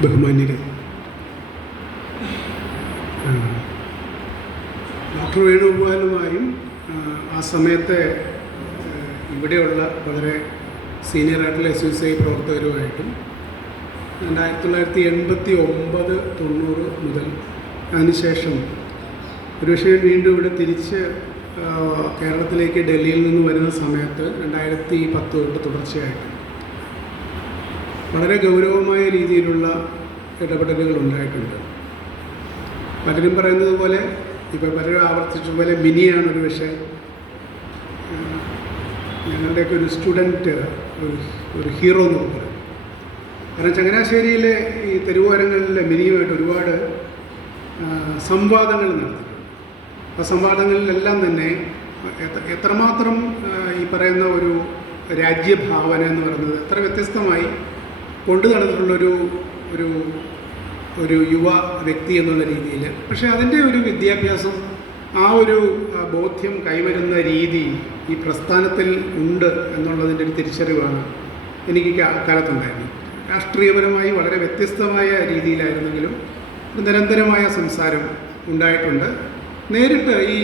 ബഹുമാന്യരെ, doctor വേണുഗോപാലുമായും ആ സമയത്തെ ഇവിടെയുള്ള വളരെ സീനിയറായിട്ടുള്ള SUCI പ്രവർത്തകരുമായിട്ടും 1989-90 മുതൽ അതിനുശേഷം ഒരുപക്ഷെ വീണ്ടും ഇവിടെ തിരിച്ച് കേരളത്തിലേക്ക് ഡൽഹിയിൽ നിന്ന് വരുന്ന സമയത്ത് 2010 തൊട്ട് തുടർച്ചയായിട്ട് വളരെ ഗൗരവമായ രീതിയിലുള്ള ഇടപെടലുകൾ ഉണ്ടായിട്ടുണ്ട്. പലരും പറയുന്നത് പോലെ, ഇപ്പോൾ പലരും ആവർത്തിച്ച പോലെ മിനിയാണ് ഒരു പക്ഷേ ഞങ്ങളുടെയൊക്കെ ഒരു സ്റ്റുഡൻറ്റ്, ഒരു ഹീറോ എന്ന് പറയും. കാരണം ചങ്ങനാശ്ശേരിയിലെ ഈ തെരുവോരങ്ങളിലെ മിനിയുമായിട്ട് ഒരുപാട് സംവാദങ്ങൾ നടത്തിയിട്ടുണ്ട്. ആ സംവാദങ്ങളിലെല്ലാം തന്നെ എത്രമാത്രം ഈ പറയുന്ന ഒരു രാജ്യഭാവന എന്ന് പറയുന്നത് എത്ര വ്യത്യസ്തമായി കൊണ്ടു നടന്നിട്ടുള്ളൊരു ഒരു ഒരു യുവ വ്യക്തി എന്നുള്ള രീതിയിൽ, പക്ഷേ അതിൻ്റെ ഒരു വിദ്യാഭ്യാസം, ആ ഒരു ബോധ്യം കൈവരുന്ന രീതി ഈ പ്രസ്ഥാനത്തിൽ ഉണ്ട് എന്നുള്ളതിൻ്റെ ഒരു തിരിച്ചറിവാണ് എനിക്ക് അക്കാലത്തുണ്ടായിരുന്നത്. രാഷ്ട്രീയപരമായി വളരെ വ്യത്യസ്തമായ രീതിയിലായിരുന്നെങ്കിലും നിരന്തരമായ സംസാരം ഉണ്ടായിട്ടുണ്ട്. നേരിട്ട് ഈ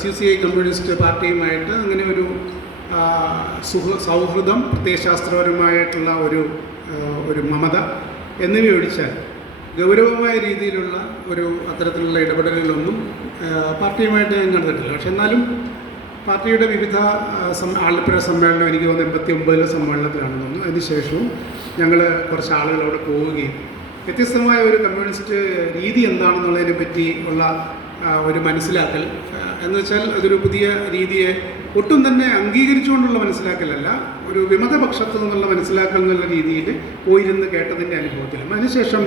SUCI കമ്മ്യൂണിസ്റ്റ് പാർട്ടിയുമായിട്ട് അങ്ങനെ ഒരു സൗഹൃദം, പ്രത്യയശാസ്ത്രപരമായിട്ടുള്ള ഒരു മമത എന്നിവയൊഴിച്ചാൽ ഗൗരവമായ രീതിയിലുള്ള അത്തരത്തിലുള്ള ഇടപെടലുകളൊന്നും പാർട്ടിയുമായിട്ട് ഞാൻ നടന്നിട്ടില്ല. പക്ഷെ എന്നാലും പാർട്ടിയുടെ വിവിധ ആലപ്പുഴ സമ്മേളനം, എനിക്ക് തോന്നുന്നു 89 സമ്മേളനത്തിലാണെന്ന് തോന്നുന്നു, അതിനുശേഷവും ഞങ്ങൾ കുറച്ച് ആളുകൾ അവിടെ പോവുകയും വ്യത്യസ്തമായ ഒരു കമ്മ്യൂണിസ്റ്റ് രീതി എന്താണെന്നുള്ളതിനെ പറ്റി ഉള്ള ഒരു മനസ്സിലാക്കൽ എന്ന് വെച്ചാൽ അതൊരു പുതിയ രീതിയെ ഒട്ടും തന്നെ അംഗീകരിച്ചുകൊണ്ടുള്ള മനസ്സിലാക്കലല്ല, ഒരു വിമതപക്ഷത്തു നിന്നുള്ള മനസ്സിലാക്കൽ എന്നുള്ള രീതിയിൽ പോയിരുന്ന് കേട്ടതിൻ്റെ അനുഭവത്തിലും അതിനുശേഷം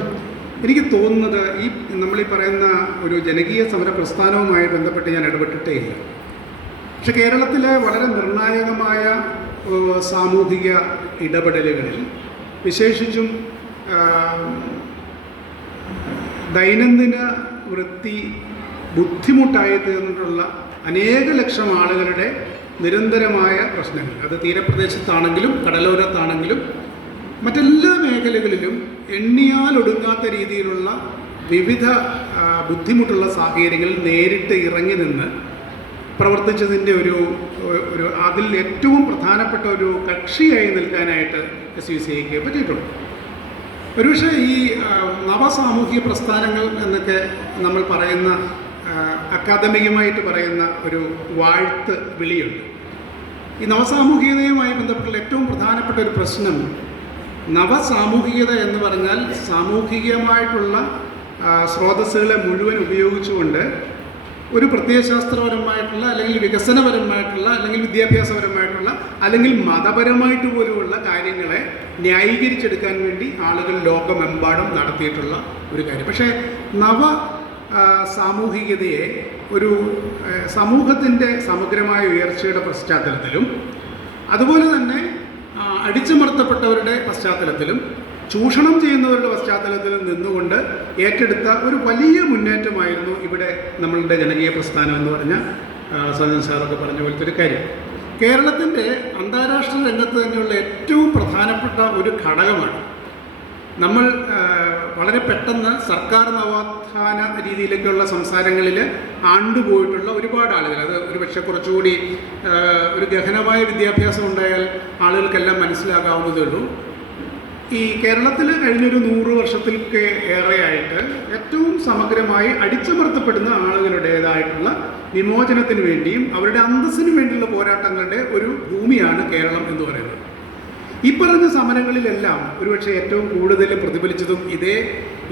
എനിക്ക് തോന്നുന്നത് ഈ നമ്മളീ പറയുന്ന ഒരു ജനകീയ സമര പ്രസ്ഥാനവുമായി ബന്ധപ്പെട്ട് ഞാൻ ഇടപെട്ടിട്ടേ ഇല്ല. പക്ഷെ കേരളത്തിലെ വളരെ നിർണായകമായ സാമൂഹിക ഇടപെടലുകളിൽ, വിശേഷിച്ചും ദൈനംദിന വൃത്തി ബുദ്ധിമുട്ടായി തീർന്നിട്ടുള്ള അനേക ലക്ഷം ആളുകളുടെ നിരന്തരമായ പ്രശ്നങ്ങൾ, അത് തീരപ്രദേശത്താണെങ്കിലും കടലോരത്താണെങ്കിലും മറ്റെല്ലാ മേഖലകളിലും എണ്ണിയാലൊടുങ്ങാത്ത രീതിയിലുള്ള വിവിധ ബുദ്ധിമുട്ടുള്ള സാഹചര്യങ്ങളിൽ നേരിട്ട് ഇറങ്ങി നിന്ന് പ്രവർത്തിച്ചതിൻ്റെ ഒരു അതിൽ ഏറ്റവും പ്രധാനപ്പെട്ട ഒരു കക്ഷിയായി നിൽക്കാനായിട്ട് SUCIക്ക് പറ്റിയിട്ടുണ്ട്. ഒരുപക്ഷെ ഈ നവസാമൂഹിക പ്രസ്ഥാനങ്ങൾ എന്നൊക്കെ നമ്മൾ പറയുന്ന, അക്കാദമികമായിട്ട് പറയുന്ന ഒരു വാഴ്ത്ത് വിളിയുണ്ട്. ഈ നവസാമൂഹികതയുമായി ബന്ധപ്പെട്ടുള്ള ഏറ്റവും പ്രധാനപ്പെട്ട ഒരു പ്രശ്നം, നവസാമൂഹികത എന്ന് പറഞ്ഞാൽ സാമൂഹികമായിട്ടുള്ള സ്രോതസ്സുകളെ മുഴുവൻ ഉപയോഗിച്ചുകൊണ്ട് ഒരു പ്രത്യയശാസ്ത്രപരമായിട്ടുള്ള, അല്ലെങ്കിൽ വികസനപരമായിട്ടുള്ള, അല്ലെങ്കിൽ വിദ്യാഭ്യാസപരമായിട്ടുള്ള, അല്ലെങ്കിൽ മതപരമായിട്ട് പോലുമുള്ള കാര്യങ്ങളെ ന്യായീകരിച്ചെടുക്കാൻ വേണ്ടി ആളുകൾ ലോകമെമ്പാടും നടത്തിയിട്ടുള്ള ഒരു കാര്യം. പക്ഷേ നവ സാമൂഹികതയെ ഒരു സമൂഹത്തിൻ്റെ സമഗ്രമായ ഉയർച്ചയുടെ പശ്ചാത്തലത്തിലും, അതുപോലെ തന്നെ അടിച്ചമർത്തപ്പെട്ടവരുടെ പശ്ചാത്തലത്തിലും, ചൂഷണം ചെയ്യുന്നവരുടെ പശ്ചാത്തലത്തിൽ നിന്നുകൊണ്ട് ഏറ്റെടുത്ത ഒരു വലിയ മുന്നേറ്റമായിരുന്നു ഇവിടെ നമ്മളുടെ ജനകീയ പ്രസ്ഥാനം എന്ന് പറഞ്ഞ സജൻ സാറൊക്കെ പറഞ്ഞ പോലത്തെ ഒരു കാര്യം. കേരളത്തിൻ്റെ അന്താരാഷ്ട്ര രംഗത്ത് തന്നെയുള്ള ഏറ്റവും പ്രധാനപ്പെട്ട ഒരു ഘടകമാണ്. നമ്മൾ വളരെ പെട്ടെന്ന് സർക്കാർ നവോത്ഥാന രീതിയിലേക്കുള്ള സംസാരങ്ങളിൽ ആണ്ടുപോയിട്ടുള്ള ഒരുപാട് ആളുകൾ, അത് ഒരുപക്ഷെ കുറച്ചുകൂടി ഒരു ഗഹനമായ വിദ്യാഭ്യാസം ഉണ്ടായാൽ ആളുകൾക്കെല്ലാം മനസ്സിലാകാവുന്നതേ ഉള്ളൂ. ഈ കേരളത്തിൽ കഴിഞ്ഞൊരു 100 വർഷത്തിലേക്ക് ഏറെയായിട്ട് ഏറ്റവും സമഗ്രമായി അടിച്ചമർത്തപ്പെടുന്ന ആളുകളുടേതായിട്ടുള്ള വിമോചനത്തിന് വേണ്ടിയും അവരുടെ അന്തസ്സിന് വേണ്ടിയുള്ള പോരാട്ടങ്ങളുടെ ഒരു ഭൂമിയാണ് കേരളം എന്ന് പറയുന്നത്. ഈ പറഞ്ഞ സമരങ്ങളിലെല്ലാം ഒരുപക്ഷെ ഏറ്റവും കൂടുതൽ പ്രതിഫലിച്ചതും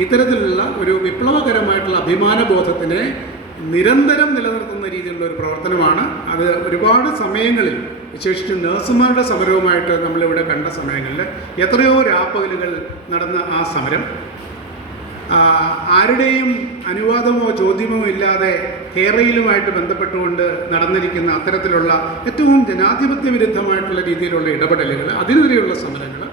ഇത്തരത്തിലുള്ള ഒരു വിപ്ലവകരമായിട്ടുള്ള അഭിമാനബോധത്തിനെ നിരന്തരം നിലനിർത്തുന്ന രീതിയിലുള്ള ഒരു പ്രവർത്തനമാണ്. അത് ഒരുപാട് സമയങ്ങളിൽ, വിശേഷിച്ചും നഴ്സുമാരുടെ സമരവുമായിട്ട് നമ്മളിവിടെ കണ്ട സമയങ്ങളിൽ എത്രയോ രാപ്പകലുകൾ നടന്ന ആ സമരം ആരുടെയും അനുവാദമോ ചോദ്യമോ ഇല്ലാതെ കേരളയിലുമായിട്ട് ബന്ധപ്പെട്ടുകൊണ്ട് നടന്നിരിക്കുന്ന അത്തരത്തിലുള്ള ഏറ്റവും ജനാധിപത്യ വിരുദ്ധമായിട്ടുള്ള രീതിയിലുള്ള ഇടപെടലുകൾ, അതിനെതിരെയുള്ള സമരങ്ങൾ,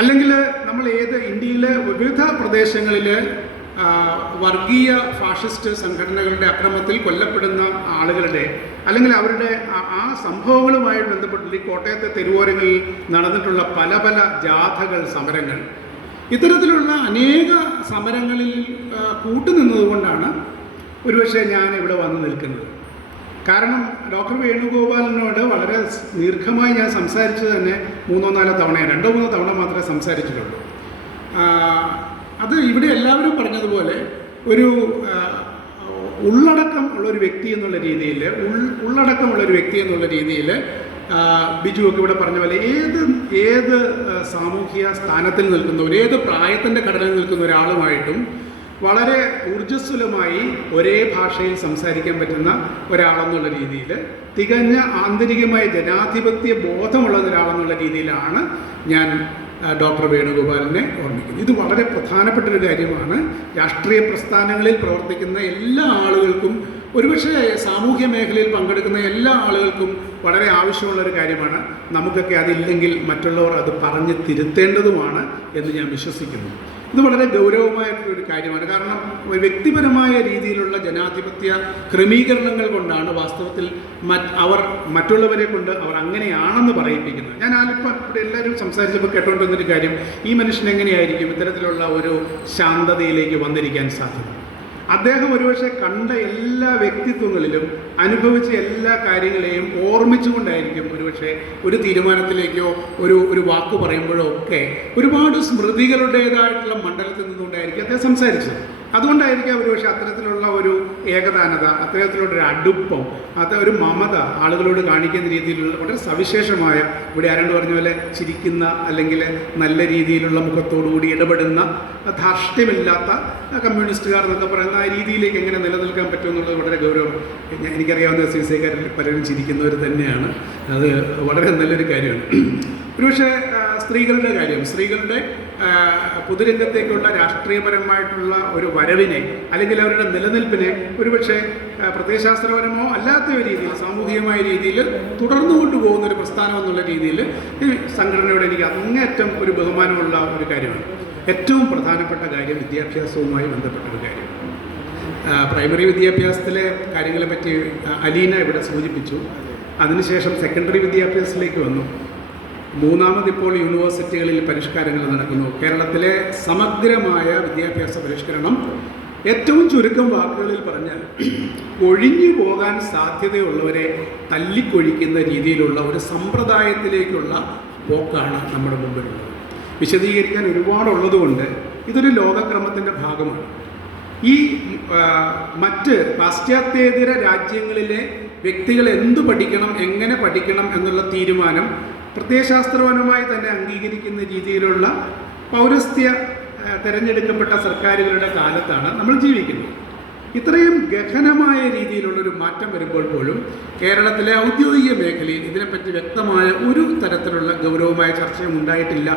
അല്ലെങ്കിൽ നമ്മൾ ഇന്ത്യയിലെ വിവിധ പ്രദേശങ്ങളിൽ വർഗീയ ഫാഷിസ്റ്റ് സംഘടനകളുടെ അക്രമത്തിൽ കൊല്ലപ്പെടുന്ന ആളുകളുടെ, അല്ലെങ്കിൽ അവരുടെ ആ സംഭവങ്ങളുമായി ബന്ധപ്പെട്ട് ഈ കോട്ടയത്തെ തെരുവോരങ്ങളിൽ നടന്നിട്ടുള്ള പല ജാഥകൾ, സമരങ്ങൾ, ഇത്തരത്തിലുള്ള അനേക സമരങ്ങളിൽ കൂട്ടുനിന്നതുകൊണ്ടാണ് ഒരുപക്ഷെ ഞാൻ ഇവിടെ വന്ന് നിൽക്കുന്നത്. കാരണം ഡോക്ടർ വേണുഗോപാലിനോട് വളരെ ദീർഘമായി ഞാൻ സംസാരിച്ചത് തന്നെ 3-4 തവണയാണ്, 2-3 തവണ മാത്രമേ സംസാരിച്ചിട്ടുള്ളൂ. അത് ഇവിടെ എല്ലാവരും പറഞ്ഞതുപോലെ ഒരു ഉള്ളടക്കം ഉള്ളൊരു വ്യക്തി എന്നുള്ള രീതിയിൽ ഉള്ളടക്കമുള്ളൊരു വ്യക്തി എന്നുള്ള രീതിയിൽ ബിജു ഒക്കെ ഇവിടെ പറഞ്ഞ പോലെ ഏത് സാമൂഹിക സ്ഥാനത്തിൽ നിൽക്കുന്നവർ, ഏത് പ്രായത്തിൻ്റെ ഘടനയിൽ നിൽക്കുന്ന ഒരാളുമായിട്ടും വളരെ ഊർജ്ജസ്വലമായി ഒരേ ഭാഷയിൽ സംസാരിക്കാൻ പറ്റുന്ന ഒരാളെന്നുള്ള രീതിയിൽ, തികഞ്ഞ ആന്തരികമായ ജനാധിപത്യ ബോധമുള്ള ഒരാളെന്നുള്ള രീതിയിലാണ് ഞാൻ ഡോക്ടർ വേണുഗോപാലിനെ ഓർമ്മിക്കുന്നത്. ഇത് വളരെ പ്രധാനപ്പെട്ടൊരു കാര്യമാണ്. രാഷ്ട്രീയ പ്രസ്ഥാനങ്ങളിൽ പ്രവർത്തിക്കുന്ന എല്ലാ ആളുകൾക്കും, ഒരുപക്ഷെ സാമൂഹ്യ മേഖലയിൽ പങ്കെടുക്കുന്ന എല്ലാ ആളുകൾക്കും വളരെ ആവശ്യമുള്ളൊരു കാര്യമാണ്. നമുക്കൊക്കെ അതില്ലെങ്കിൽ മറ്റുള്ളവർ അത് പറഞ്ഞ് തിരുത്തേണ്ടതുമാണ് എന്ന് ഞാൻ വിശ്വസിക്കുന്നു. ഇത് വളരെ ഗൗരവമായിട്ടുള്ളൊരു കാര്യമാണ്. കാരണം വ്യക്തിപരമായ രീതിയിലുള്ള ജനാധിപത്യ ക്രമീകരണങ്ങൾ കൊണ്ടാണ് വാസ്തവത്തിൽ അവർ മറ്റുള്ളവരെ കൊണ്ട് അവർ അങ്ങനെയാണെന്ന് പറയിപ്പിക്കുന്നത്. ഞാൻ ആലിപ്പം ഇവിടെ എല്ലാവരും സംസാരിച്ചപ്പോൾ കേട്ടോണ്ടിരുന്നൊരു കാര്യം, ഈ മനുഷ്യൻ എങ്ങനെയായിരിക്കും ഇത്തരത്തിലുള്ള ഒരു ശാന്തതയിലേക്ക് വന്നിരിക്കാൻ സാധ്യത? അദ്ദേഹം ഒരുപക്ഷെ കണ്ട എല്ലാ വ്യക്തിത്വങ്ങളിലും അനുഭവിച്ച എല്ലാ കാര്യങ്ങളെയും ഓർമ്മിച്ചുകൊണ്ടായിരിക്കും ഒരുപക്ഷെ ഒരു തീരുമാനത്തിലേക്കോ ഒരു വാക്ക് പറയുമ്പോഴോ ഒക്കെ ഒരുപാട് സ്മൃതികളുടേതായിട്ടുള്ള മണ്ഡലത്തിൽ നിന്നുകൊണ്ടായിരിക്കും അദ്ദേഹം സംസാരിച്ചത്. അതുകൊണ്ടായിരിക്കും ഒരുപക്ഷെ അത്തരത്തിലുള്ള ഒരു ഏകതാനത, അത്തരത്തിലുള്ളൊരു അടുപ്പം, ഒരു മമത ആളുകളോട് കാണിക്കുന്ന രീതിയിലുള്ള വളരെ സവിശേഷമായ, ഇവിടെ ആരാണ്ട് പറഞ്ഞ പോലെ ചിരിക്കുന്ന അല്ലെങ്കിൽ നല്ല രീതിയിലുള്ള മുഖത്തോടുകൂടി ഇടപെടുന്ന, ധാർഷ്ട്യമില്ലാത്ത കമ്മ്യൂണിസ്റ്റുകാർ എന്നൊക്കെ പറയുന്ന ആ രീതിയിലേക്ക് എങ്ങനെ നിലനിൽക്കാൻ പറ്റുമെന്നുള്ളത് വളരെ ഗൗരവം. എനിക്കറിയാവുന്ന CSIക്കാരിൽ പലരും ചിരിക്കുന്നവർ തന്നെയാണ്. അത് വളരെ നല്ലൊരു കാര്യമാണ്. ഒരുപക്ഷെ സ്ത്രീകളുടെ കാര്യം, സ്ത്രീകളുടെ പൊതുരംഗത്തേക്കുള്ള രാഷ്ട്രീയപരമായിട്ടുള്ള ഒരു വരവിനെ അല്ലെങ്കിൽ അവരുടെ നിലനിൽപ്പിനെ ഒരുപക്ഷെ പ്രത്യയശാസ്ത്രപരമോ അല്ലാത്ത ഒരു രീതിയിൽ, സാമൂഹികമായ രീതിയിൽ തുടർന്നു കൊണ്ടുപോകുന്ന ഒരു പ്രസ്ഥാനം എന്നുള്ള രീതിയിൽ ഈ സംഘടനയോട് എനിക്ക് അങ്ങേയറ്റം ഒരു ബഹുമാനമുള്ള ഒരു കാര്യമാണ്. ഏറ്റവും പ്രധാനപ്പെട്ട കാര്യം വിദ്യാഭ്യാസവുമായി ബന്ധപ്പെട്ടൊരു കാര്യം. പ്രൈമറി വിദ്യാഭ്യാസത്തിലെ കാര്യങ്ങളെപ്പറ്റി അലീന ഇവിടെ സൂചിപ്പിച്ചു. അതിനുശേഷം സെക്കൻഡറി വിദ്യാഭ്യാസത്തിലേക്ക് വന്നു. മൂന്നാമതിപ്പോൾ യൂണിവേഴ്സിറ്റികളിൽ പരിഷ്കാരങ്ങൾ നടക്കുന്നു. കേരളത്തിലെ സമഗ്രമായ വിദ്യാഭ്യാസ പരിഷ്കരണം ഏറ്റവും ചുരുക്കം വാക്കുകളിൽ പറഞ്ഞാൽ ഒഴിഞ്ഞു പോകാൻ സാധ്യതയുള്ളവരെ തല്ലിക്കൊഴിക്കുന്ന രീതിയിലുള്ള ഒരു സമ്പ്രദായത്തിലേക്കുള്ള പോക്കാണ് നമ്മുടെ മുമ്പിലുള്ളത്. വിശദീകരിക്കാൻ ഒരുപാടുള്ളതുകൊണ്ട് ഇതൊരു ലോകക്രമത്തിൻ്റെ ഭാഗമാണ്. ഈ മറ്റ് പാശ്ചാത്യേതര രാജ്യങ്ങളിലെ വ്യക്തികൾ എന്തു പഠിക്കണം, എങ്ങനെ പഠിക്കണം എന്നുള്ള തീരുമാനം പ്രത്യയശാസ്ത്രപരമായി തന്നെ അംഗീകരിക്കുന്ന രീതിയിലുള്ള പൗരസ്ത്യ തിരഞ്ഞെടുക്കപ്പെട്ട സർക്കാരുകളുടെ കാലത്താണ് നമ്മൾ ജീവിക്കുന്നത്. ഇത്രയും ഗഹനമായ രീതിയിലുള്ളൊരു മാറ്റം വരുമ്പോൾ പോലും കേരളത്തിലെ ഔദ്യോഗിക മേഖലയിൽ ഇതിനെപ്പറ്റി വ്യക്തമായ ഒരു തരത്തിലുള്ള ഗൗരവമായ ചർച്ചയും ഉണ്ടായിട്ടില്ല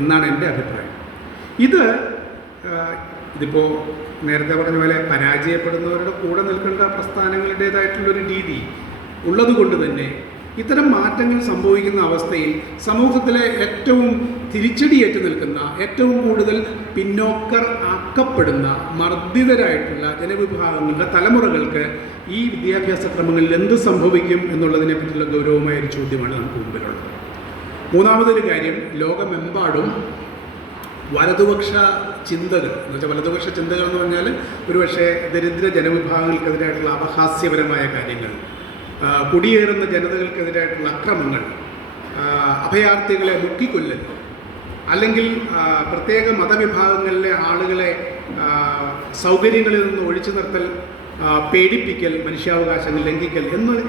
എന്നാണ് എൻ്റെ അഭിപ്രായം. ഇതിപ്പോൾ നേരത്തെ പറഞ്ഞ പോലെ പരാജയപ്പെടുന്നവരുടെ കൂടെ നിൽക്കേണ്ട പ്രസ്ഥാനങ്ങളുടേതായിട്ടുള്ളൊരു രീതി ഉള്ളതുകൊണ്ട് തന്നെ ഇത്തരം മാറ്റങ്ങൾ സംഭവിക്കുന്ന അവസ്ഥയിൽ സമൂഹത്തിലെ ഏറ്റവും തിരിച്ചടിയേറ്റ് നിൽക്കുന്ന, ഏറ്റവും കൂടുതൽ പിന്നോക്കർ ആക്കപ്പെടുന്ന, മർദ്ദിതരായിട്ടുള്ള ജനവിഭാഗങ്ങളുടെ തലമുറകൾക്ക് ഈ വിദ്യാഭ്യാസ ക്രമങ്ങളിൽ എന്ത് സംഭവിക്കും എന്നുള്ളതിനെ പറ്റിയുള്ള ഗൗരവമായ ഒരു ചോദ്യമാണ് നമുക്ക് മുമ്പിലുള്ളത്. മൂന്നാമതൊരു കാര്യം, ലോകമെമ്പാടും വലതുപക്ഷ ചിന്തകൾ എന്ന് വെച്ചാൽ വലതുപക്ഷ ചിന്തകൾ എന്ന് പറഞ്ഞാൽ ഒരുപക്ഷെ ദരിദ്ര ജനവിഭാഗങ്ങൾക്കെതിരായിട്ടുള്ള അപഹാസ്യപരമായ കാര്യങ്ങൾ, കുടിയേറുന്ന ജനതകൾക്കെതിരായിട്ടുള്ള അക്രമങ്ങൾ, അഭയാർത്ഥികളെ മുക്കിക്കൊല്ലൽ, അല്ലെങ്കിൽ പ്രത്യേക മതവിഭാഗങ്ങളിലെ ആളുകളെ സൗകര്യങ്ങളിൽ നിന്ന് ഒഴിച്ചു നിർത്തൽ, പേടിപ്പിക്കൽ, മനുഷ്യാവകാശങ്ങൾ ലംഘിക്കൽ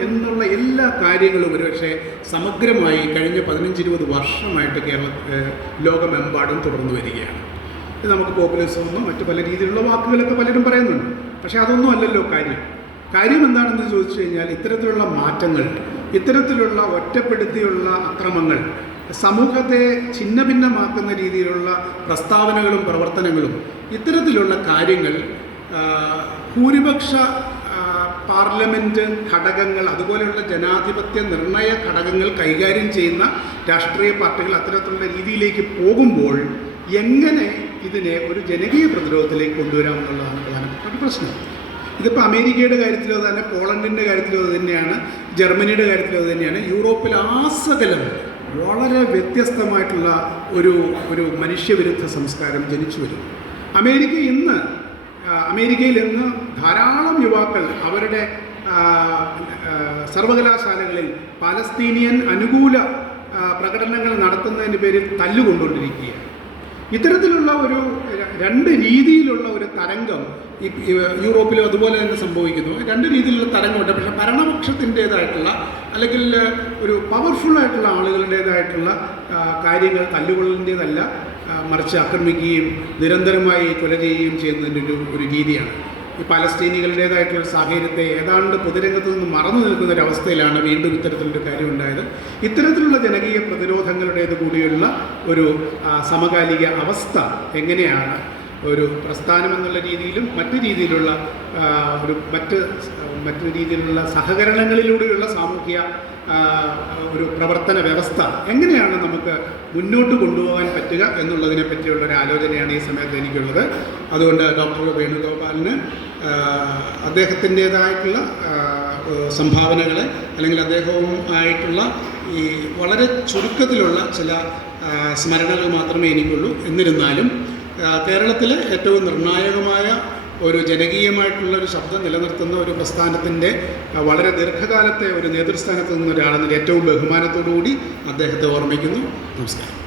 എന്നുള്ള എല്ലാ കാര്യങ്ങളും ഒരുപക്ഷെ സമഗ്രമായി കഴിഞ്ഞ 15-20 വർഷമായിട്ട് ലോകമെമ്പാടും തുടർന്നു വരികയാണ്. ഇത് നമുക്ക് പോപ്പുലിസം എന്നും മറ്റു പല രീതിയിലുള്ള വാക്കുകളൊക്കെ പലരും പറയുന്നുണ്ട്. പക്ഷേ അതൊന്നും അല്ലല്ലോ കാര്യം എന്താണെന്ന് ചോദിച്ചു കഴിഞ്ഞാൽ ഇത്തരത്തിലുള്ള മാറ്റങ്ങൾ, ഇത്തരത്തിലുള്ള ഒറ്റപ്പെടുത്തിയുള്ള അക്രമങ്ങൾ, സമൂഹത്തെ ഛിന്നഭിന്നമാക്കുന്ന രീതിയിലുള്ള പ്രസ്താവനകളും പ്രവർത്തനങ്ങളും, ഇത്തരത്തിലുള്ള കാര്യങ്ങൾ ഭൂരിപക്ഷ പാർലമെൻറ്റ് ഘടകങ്ങൾ, അതുപോലെയുള്ള ജനാധിപത്യ നിർണയ ഘടകങ്ങൾ കൈകാര്യം ചെയ്യുന്ന രാഷ്ട്രീയ പാർട്ടികൾ അത്തരത്തിലുള്ള രീതിയിലേക്ക് പോകുമ്പോൾ എങ്ങനെ ഇതിനെ ഒരു ജനകീയ പ്രതിരോധത്തിലേക്ക് കൊണ്ടുവരാമെന്നുള്ളതാണ് പ്രധാനപ്പെട്ട ഒരു പ്രശ്നം. ഇതിപ്പോൾ അമേരിക്കയുടെ കാര്യത്തിലോ തന്നെ, പോളണ്ടിൻ്റെ കാര്യത്തിലോ തന്നെയാണ്, ജർമ്മനിയുടെ കാര്യത്തിലോ തന്നെയാണ്, യൂറോപ്പിൽ ആസകലം വളരെ വ്യത്യസ്തമായിട്ടുള്ള ഒരു മനുഷ്യവിരുദ്ധ സംസ്കാരം ജനിച്ചു വരുന്നു. അമേരിക്കയിൽ ഇന്ന് ധാരാളം യുവാക്കൾ അവരുടെ സർവകലാശാലകളിൽ പാലസ്തീനിയൻ അനുകൂല പ്രകടനങ്ങൾ നടത്തുന്നതിൻ്റെ പേരിൽ തല്ലുകൊണ്ടുകൊണ്ടിരിക്കുകയാണ്. ഇത്തരത്തിലുള്ള രണ്ട് രീതിയിലുള്ള ഒരു തരംഗം യൂറോപ്പിലും അതുപോലെ തന്നെ സംഭവിക്കുന്നു. രണ്ട് രീതിയിലുള്ള തരംഗമുണ്ട്. പക്ഷേ ഭരണപക്ഷത്തിൻ്റേതായിട്ടുള്ള അല്ലെങ്കിൽ ഒരു പവർഫുള്ളായിട്ടുള്ള ആളുകളുടേതായിട്ടുള്ള കാര്യങ്ങൾ തല്ലുകൊള്ളിൻ്റേതല്ല, മറിച്ച് ആക്രമിക്കുകയും നിരന്തരമായി കൊല ചെയ്യുകയും ചെയ്യുന്നതിൻ്റെ ഒരു രീതിയാണ്. ഈ പാലസ്തീനികളുടേതായിട്ടുള്ള സാഹചര്യത്തെ ഏതാണ്ട് പൊതുരംഗത്ത് നിന്ന് മറന്നു നിൽക്കുന്ന ഒരു അവസ്ഥയിലാണ് വീണ്ടും ഇത്തരത്തിലൊരു കാര്യം ഉണ്ടായത്. ഇത്തരത്തിലുള്ള ജനകീയ പ്രതിരോധങ്ങളുടേത് കൂടിയുള്ള ഒരു സമകാലിക അവസ്ഥ എങ്ങനെയാണ് ഒരു പ്രസ്ഥാനം എന്നുള്ള രീതിയിലും മറ്റു രീതിയിലുള്ള മറ്റു രീതിയിലുള്ള സഹകരണങ്ങളിലൂടെയുള്ള സാമൂഹിക ഒരു പ്രവർത്തന വ്യവസ്ഥ എങ്ങനെയാണ് നമുക്ക് മുന്നോട്ട് കൊണ്ടുപോകാൻ പറ്റുക എന്നുള്ളതിനെ പറ്റിയുള്ള ഒരു ആലോചനയാണ് ഈ സമയത്ത് എനിക്കുള്ളത്. അതുകൊണ്ട് ഡോക്ടർ വേണുഗോപാലിന് അദ്ദേഹത്തിൻ്റേതായിട്ടുള്ള സംഭാവനകളെ അല്ലെങ്കിൽ അദ്ദേഹവുമായിട്ടുള്ള ഈ വളരെ ചുരുക്കത്തിലുള്ള ചില സ്മരണകൾ മാത്രമേ എനിക്കുള്ളൂ. എന്നിരുന്നാലും കേരളത്തിലെ ഏറ്റവും നിർണായകമായ ഒരു ജനകീയമായിട്ടുള്ള ഒരു ശബ്ദം നിലനിർത്തുന്ന ഒരു പ്രസ്ഥാനത്തിൻ്റെ വളരെ ദീർഘകാലത്തെ ഒരു നേതൃസ്ഥാനത്ത് നിന്ന ഒരാളെന്ന ഏറ്റവും ബഹുമാനത്തോടു കൂടി അദ്ദേഹത്തെ ഓർമ്മിക്കുന്നു. നമസ്കാരം.